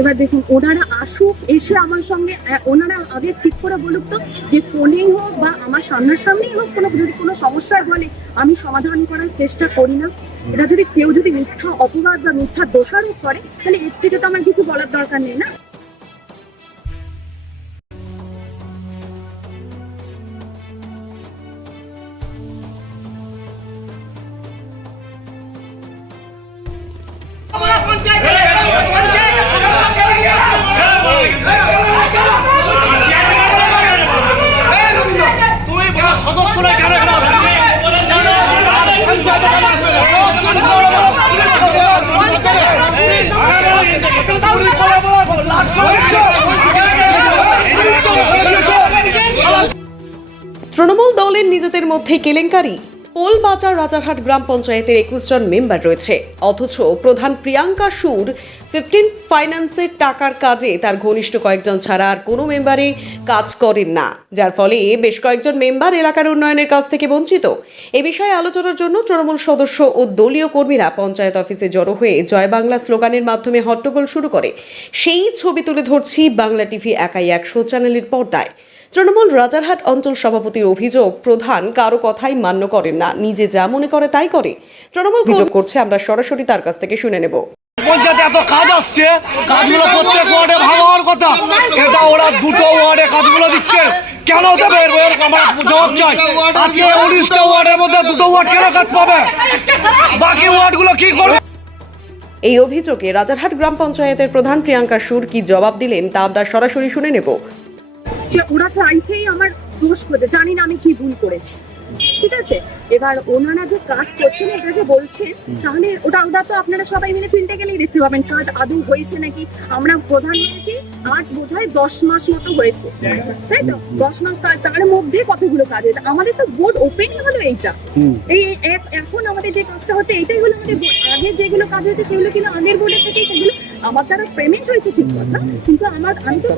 এবার দেখুন, ওনারা আসুক, এসে আমার সঙ্গে ওনারা আগে ঠিক করে বলুক তো যে ফোনেই হোক বা আমার সামনাসামনি হোক কোনো, যদি কোনো সমস্যা হলে আমি সমাধান করার চেষ্টা করি না। এটা যদি কেউ যদি মিথ্যা অপবাদ বা মিথ্যা দোষারোপ করে, তাহলে এর থেকে তো আমার কিছু বলার দরকার নেই না? তৃণমূল দলের নিজেদের মধ্যে কেলেঙ্কারি। পোল বাজার রাজারহাট গ্রাম পঞ্চায়েতের একুশ জন মেম্বার রয়েছে। অথচ প্রধান প্রিয়াঙ্কা সুর ফিফটিন ফাইন্যান্সের টাকার কাজে তার ঘনিষ্ঠ কয়েকজন ছাড়া আর কোনো মেম্বারে কাজ করেন না। যার ফলে বেশ কয়েকজন মেম্বার এলাকার উন্নয়নের কাজ থেকে বঞ্চিত। এ বিষয়ে আলোচনার জন্য তৃণমূল সদস্য ও দলীয় কর্মীরা পঞ্চায়েত অফিসে জড়ো হয়ে জয় বাংলা স্লোগানের মাধ্যমে হট্টগোল শুরু করে। সেই ছবি তুলে ধরছি বাংলা টিভি একাই একশো চ্যানেলের পর্দায়। তৃণমূল রাজারহাট অঞ্চল সভাপতির অভিযোগ প্রধান কারও কথাই মান্য করেন না। নিজে যা মনে করে তাই করে। তৃণমূল অভিযোগ করছে আমরা সরাসরি তার কাছ থেকে শুনে নেব। পঞ্চায়েতে এত কাজ আসছে কাজগুলো প্রত্যেক ওয়ার্ডে ভালো হওয়ার কথা। সেটা ওরা দুটো ওয়ার্ডে কাজগুলো দিচ্ছে। কেন দেবে এর এর আমরা জবাব চাই। আজকে উনিশটা ওয়ার্ডের মধ্যে দুটো ওয়ার্ড কেন কাজ পাবে? বাকি ওয়ার্ডগুলো কি করবে? এই অভিযোগে রাজারহাট গ্রাম পঞ্চায়েতের প্রধান প্রিয়াঙ্কা সুর কি জবাব দিলেন তা আমরা সরাসরি শুনে নেব। যে ওরা চাইছেই আমার দোষ করতে জানি না আমি কি ভুল করেছি। ঠিক আছে? এবার ওনারা যে কাজ করছেন এটা যে বলছেন তাহলে ওটা ওটা তো আপনারা সবাই মিলে ফিল্ডে গেলেই দেখতে পাবেন। কাজ আদৌ হয়েছে নাকি? আমরা প্রধান হয়েছি আজ বোধ হয় দশ মাস মতো হয়েছে। তাই তো? দশ মাস তার- মধ্যে কতগুলো কাজ হয়েছে? আমাদের তো বোর্ড ওপেনই হলো এইটা। এই এখন আমাদের যে কাজটা হচ্ছে এটাই হলো আমাদের। আগে যেগুলো কাজ হয়েছে সেগুলো কিন্তু আগের বোর্ডের থেকে সেগুলো আমার দ্বারা পেমেন্ট হয়েছে ঠিক কথা কিন্তু আমার আমি তো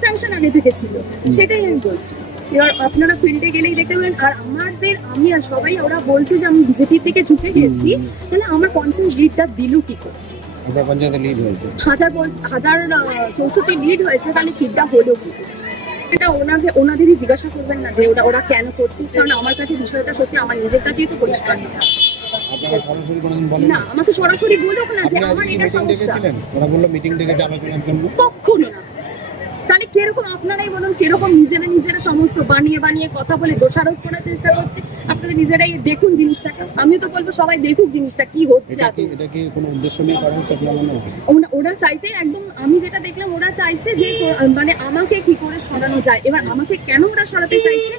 স্যাংশন আগে থেকে ছিল। সেটাই আমি বলছি। এবার আপনারা ফিল্ডে গেলেই দেখতে পাবেন। আর আমাদের আমি আর সবাই ওরা বলছে যে আমি বিজেপির থেকে ঝুঁকে গেছি। তাহলে আমার কনসেন্ট লিডটা দিল কি করে? আপনার পঞ্চায়েতে লিড হয়েছে। হাজার হাজার চৌষট্টি লিড হয়েছে তাহলে সিটটা হলো কি? এটা ওনাকে ওনাদেরই জিজ্ঞাসা করবেন না যে ওটা ওরা কেন করছে কারণ আমার কাছে বিষয়টা সত্যি আমার নিজের কাছেই তো পরিষ্কার না। না আমাকে সরাসরি বলুক না যে আমার এটা সমস্যা। ওরা বলল মিটিং ডেকেছে আলোচনার জন্য। কখনো না। কীরকম আপনারাই বলুন কীরকম নিজেরা নিজেরা সমস্ত বানিয়ে বানিয়ে কথা বলে দোষারোপ করার চেষ্টা করছে? আপনারা নিজেরাই দেখুন জিনিসটাকে। আমি তো বলব সবাই দেখুক জিনিসটা কি হচ্ছে এটা এটা কি কোনো উদ্দেশ্য নিয়ে করা হচ্ছে আপনার ওরা চাইতে একদম আমি যেটা দেখলাম ওরা চাইছে যে মানে আমাকে কি করে সরানো যায়? এবার আমাকে কেন ওরা সরাতে চাইছে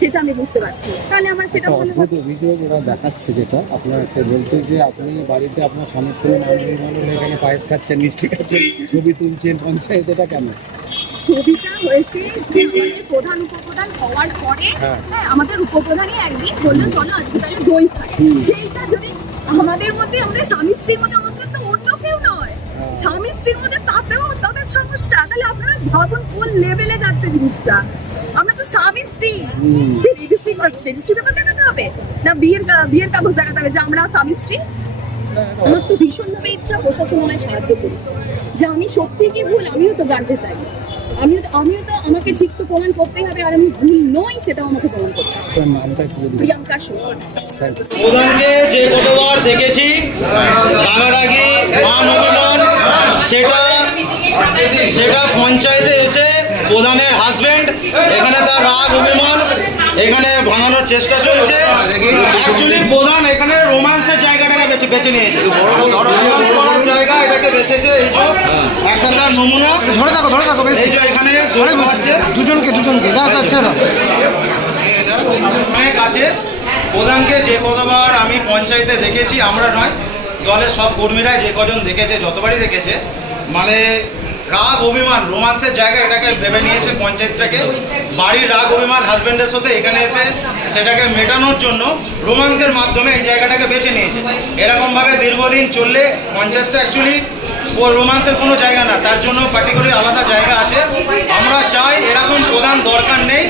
সেটা আমি বুঝতে পারছি তাহলে আমার সেটা অদ্ভুত অভিযোগ ওরা দেখাচ্ছে যেটা। আপনার একটা বলছে যে আপনি বাড়িতে আপনার স্বামীর সঙ্গে মানুষ এখানে পায়েস খাচ্ছেন মিষ্টি খাচ্ছেন ছবি তুলছেন পঞ্চায়েত এটা কেন? ছবিটা হয়েছে যে আমাদের প্রধান উপপ্রধান হওয়ার পরে হ্যাঁ। হ্যাঁ, আমাদের উপপ্রধানই একদিন বলল চলো আজকে তাহলে দই খাই। সেইটা যদি আমাদের মধ্যে আমাদের স্বামী স্ত্রীর মধ্যে আমাদের তো অন্য কেউ নয়। হ্যাঁ। স্বামী স্ত্রীর মধ্যে তাতেও তাদের সমস্যা। তাহলে আপনারা ভাবুন কোন লেভেলে যাচ্ছে জিনিসটা। আমরা তো স্বামী স্ত্রী। রেজিস্ট্রি রেজিস্ট্রি পেপার দেখাতে হবে? না বিয়ের বিয়ের কাগজ দেখাতে হবে যে আমরা স্বামী স্ত্রী? আমার তো ভীষণভাবে ইচ্ছা প্রশাসন আমায় সাহায্য করি। যে আমি সত্যি কি ভুল? আমিও তো জানতে চাই। আমিও তো আমিও তো আমাকে ঠিক তো প্রমাণ করতেই হবে আর আমি ভুল নই সেটাও আমাকে প্রমাণ করতে হবে। নামটা একটু বলুন। প্রিয়াঙ্কা প্রধানকে যে কতবার দেখেছি রাগারাগি মান অভিমান সেটা সেটা পঞ্চায়েতে এসে প্রধানের হাজবেন্ড এখানে তার রাগ অভিমান এখানে ভাঙানোর চেষ্টা চলছে। অ্যাকচুয়ালি প্রধান এখানে রোমান্সের বেছে নিয়েছে। জায়গা এটাকে বেছেছে এই যে একটা তার নমুনা। ধরে থাকো ধরে থাকো এই যে এখানে ধরে পাচ্ছে দুজনকে দুজনকে ছেড়ে দাও। অনেক আছে। প্রধানকে যে কতবার আমি পঞ্চায়েতে দেখেছি আমরা নয়। দলের সব কর্মীরাই যে কজন দেখেছে যতবারই দেখেছে মানে রাগ অভিমান, রোমান্সের জায়গা এটাকে ভেবে নিয়েছে পঞ্চায়েতটাকে। বাড়ির রাগ অভিমান হাজবেন্ডের সাথে এখানে এসে সেটাকে মেটানোর জন্য রোমান্সের মাধ্যমে এই জায়গাটাকে বেছে নিয়েছে। এরকমভাবে দীর্ঘদিন চললে পঞ্চায়েতটা অ্যাকচুয়ালি ও রোমান্সের কোনো জায়গা না, তার জন্য পার্টিকুলার আলাদা জায়গা আছে। আমরা চাই এরকম প্রধান দরকার নেই।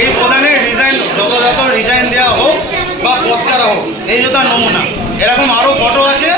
এই প্রধানের রিজাইন যত যত রিজাইন দেওয়া হোক বা ছাড়া হোক, এই যে তার নমুনা। এরকম আরও ফটো আছে।